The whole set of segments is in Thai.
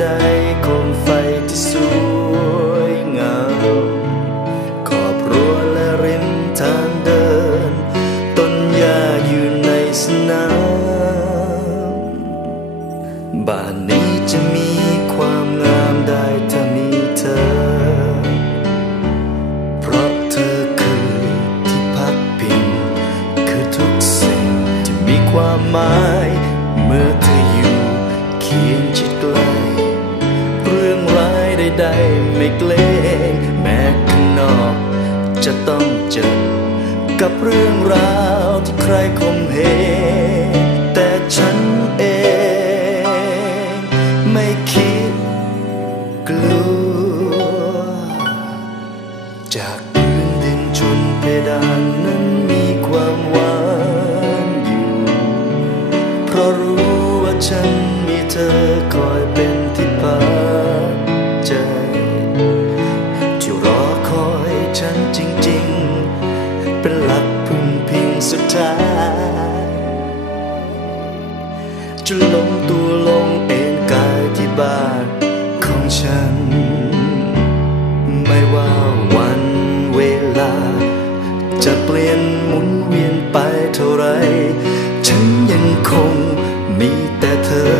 ไดโคมไฟที่สวยงามขอบรั้วและริมทางเดิน ต้นหญ้าอยู่ในสนามบ้านนี้จะมีความงามได้ถ้ามีเธอ เพราะเธอคือที่พักพิง คือทุกสิ่งที่มีความหมาย เมื่อเธออยู่เคียงชิดใกล้ ใดไม่เกรงแม้ข้างนอก จะต้องเจอ กับเรื่องราวที่ใครคมเหงแต่ฉันเอง ไม่คิดกลัว จากพื้นดินจนเพดานนั้นมีความหวานอยู่ เพราะรู้ว่าฉันมีเธอคอยเป็นที่พัก ทายจะลงตัวลงเอนกายที่บ้านของฉัน ไม่ว่าวันเวลา จะเปลี่ยนหมุนเวียนไปเท่าไร ฉันยังคงมีแต่เธอ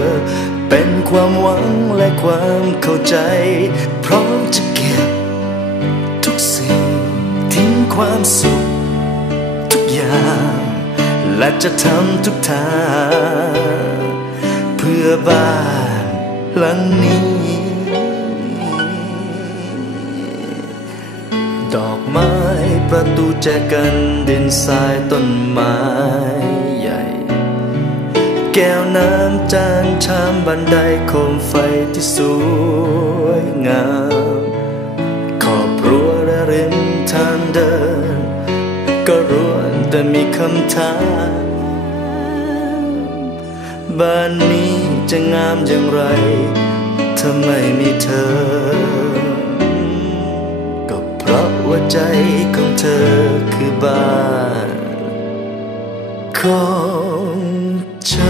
เป็นความหวังและความเข้าใจ พร้อมจะเก็บทุกสิ่งทิ้งความสุข และจะทำทุกทางเพื่อบ้านหลังนี้ ดอกไม้ประตูแจกันดินทรายต้นไม้ใหญ่ แก้วน้ำจานชามบันไดโคมไฟที่สวยงาม ขอบรั้วและริมทางเดิน ก็รวนแต่มีคำถาม บ้านนี้จะงามอย่างไร ถ้าไม่มีเธอ ก็เพราะว่าใจของเธอคือบ้านของฉัน